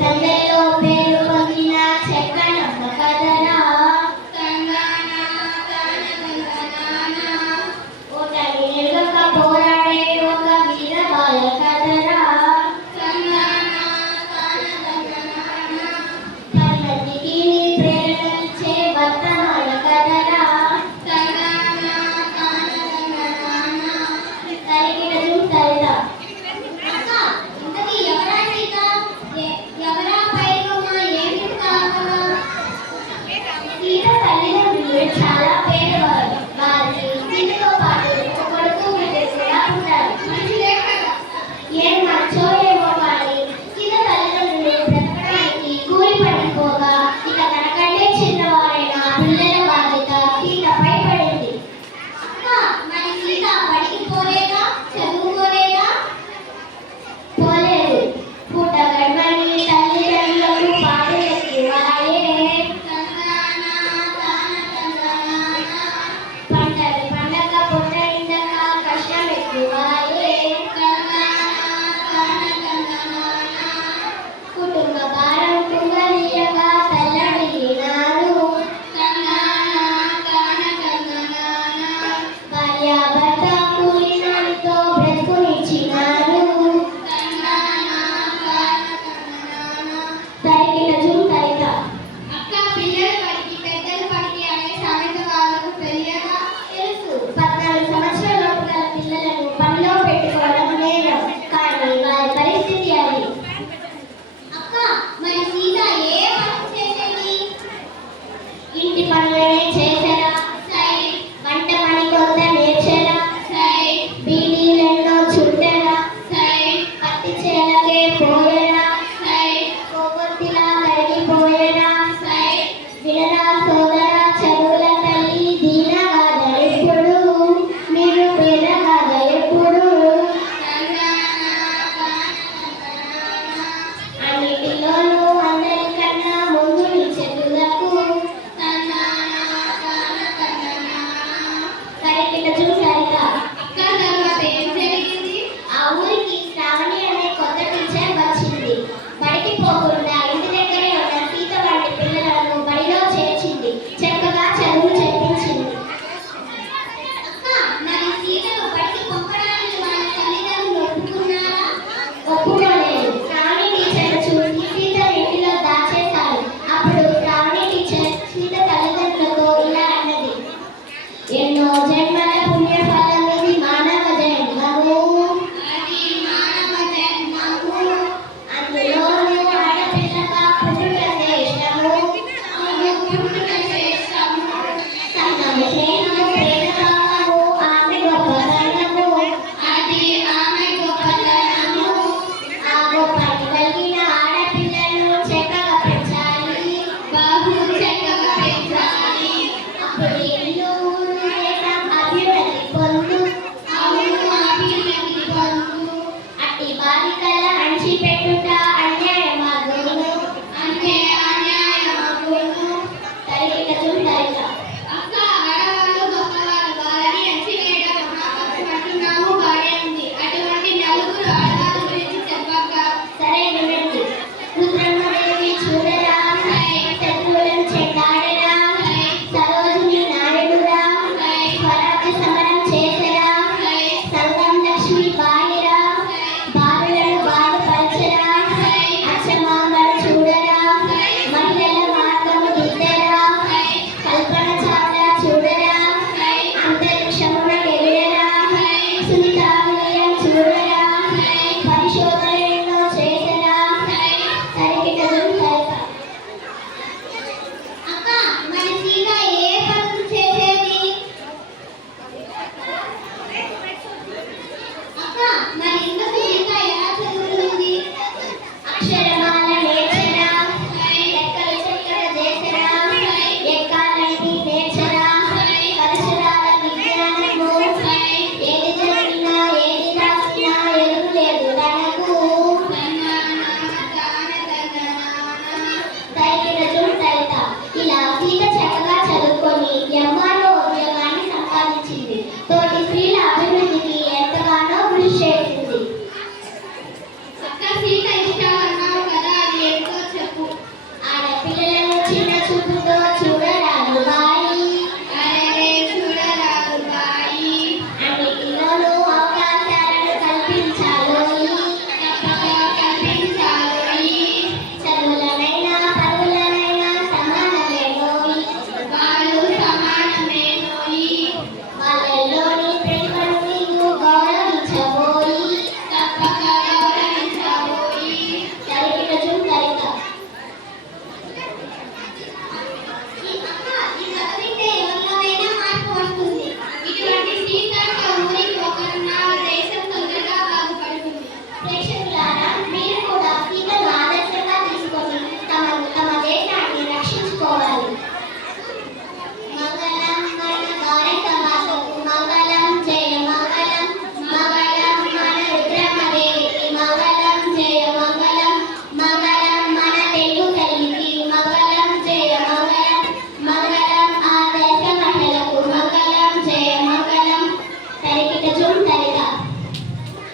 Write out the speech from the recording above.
సందెల్లో పేరు పొందిన చెక్కనమ్మ కదరా ఓటమి నిలక పోరాడే ఒక వీర బాల కదరా పల్లకికి ప్రేరణించే వర్తమాన కదరా తరిగిన చూస్తారా సీత తల్లిదండ్రులు చాలా పేదవారు. వారికి సీతతో పాటు ఒక కొడుకు బిడ్డ కూడా ఉంటారు. ఏం మంచో ఏమో కానీ సీత తల్లిదండ్రులు బ్రతకడానికి కూలి పడిపోగా ఇక తనకంటే చిన్నవారైన పిల్లల బాధ్యత సీతపై పడింది. మరి సీత బడికి పోలేదా, చదువుకోలేదా? పోలేదు. పూట గడవని తల్లిదండ్రులకు పాటలు ఎక్కువాయే. పంటలు పండగ పొట్ట ఇండక కష్టం ఎక్కువాయే. కుటుంబ భారం కుంగదీయక తల్లడిల్లినారు. భార్యాభర్త కూలినాడితో బ్రతుకునిచ్చినారు. తరిగిన జూతరిక అక్క పిల్లల పడికి పెద్దల పడికి అనే సామెత వాళ్ళకు తెలియదా? తెలుసు. 14 సంవత్సరాల లోపు గల పిల్లలను పనిలో పెట్టుకోవడం నేరం. కానీ వారి పరిస్థితి అది. అక్క మరి సీత ఏ పని చేసేది? ఇంటి పనులనే చేసరా? వంట పని కొంత నేర్చరా? బీడీలెన్నో చుట్టరా? పత్తి చేలకే పోయరా? కొవ్వొత్తిలా కరిగిపోయేనా? వినరా సోదరా చదువుల తల్లి దీనగాథ ఎప్పుడు, నిరుపేదగాథ ఎప్పుడు? అన్నిటిలోనూ అందరికన్నా ముందు నీ చదువులకు కరిగిన చూసారిక. అక్క తర్వాత ఏం జరిగింది? ఆ ఊరికి శ్రావణి అనే కొత్త టీచర్ వచ్చింది. బడికి పోకుండా ఇంటి దగ్గరే ఉన్న సీత వంటి పిల్లలను బడిలో చేర్చింది. చక్కగా చదువు చెప్పించింది. మరి సీతను బడికి పంపడానికి వాళ్ళ తల్లిదండ్రులు ఒప్పుకున్నారా? ఒప్పుకోలేదు. శ్రావణి టీచర్ చూసి సీత ఇంటిలో దాచేశారు. అప్పుడు శ్రావణి టీచర్ సీత తల్లిదండ్రులతో ఇలా అన్నది, ఎన్నో జన్మల పుణ్యఫలం ఇది మానవ జన్మము. అందులోనూ ఆడపిల్లగా పుట్టుట శ్రేష్టము. సంగము స్నేహము ప్రేమభావము ఆమె గొప్పతనము. ఆ గొప్పని కలిగిన ఆడపిల్లను చక్కగా పెంచాలి. అప్పుడు ఇల్లు ఊరు దేశం అభివృద్ధి పొందు. అట్టి బాలికల అణిచిపెట్టుట అన్యాయమగును. తరిగిన చూడరిక. అక్క ఆడవాళ్ళు గొప్పవారు, వారిని అణిచివేయడం మహాపాపమంటున్నావు. బానే ఉంది. అటువంటి నలుగురు ఆడవాళ్ళ గురించి చెప్పక్క. సరే వినండి. రుద్రమ్మదేవి చూడరా? శత్రువులను చెండాడరా? సరోజిని నాయుడురా? స్వరాజ్య సమరం చేసరా? సంగం లక్ష్మి బాలిరా? బాలులను బాధపరచరా? మీరు కూడా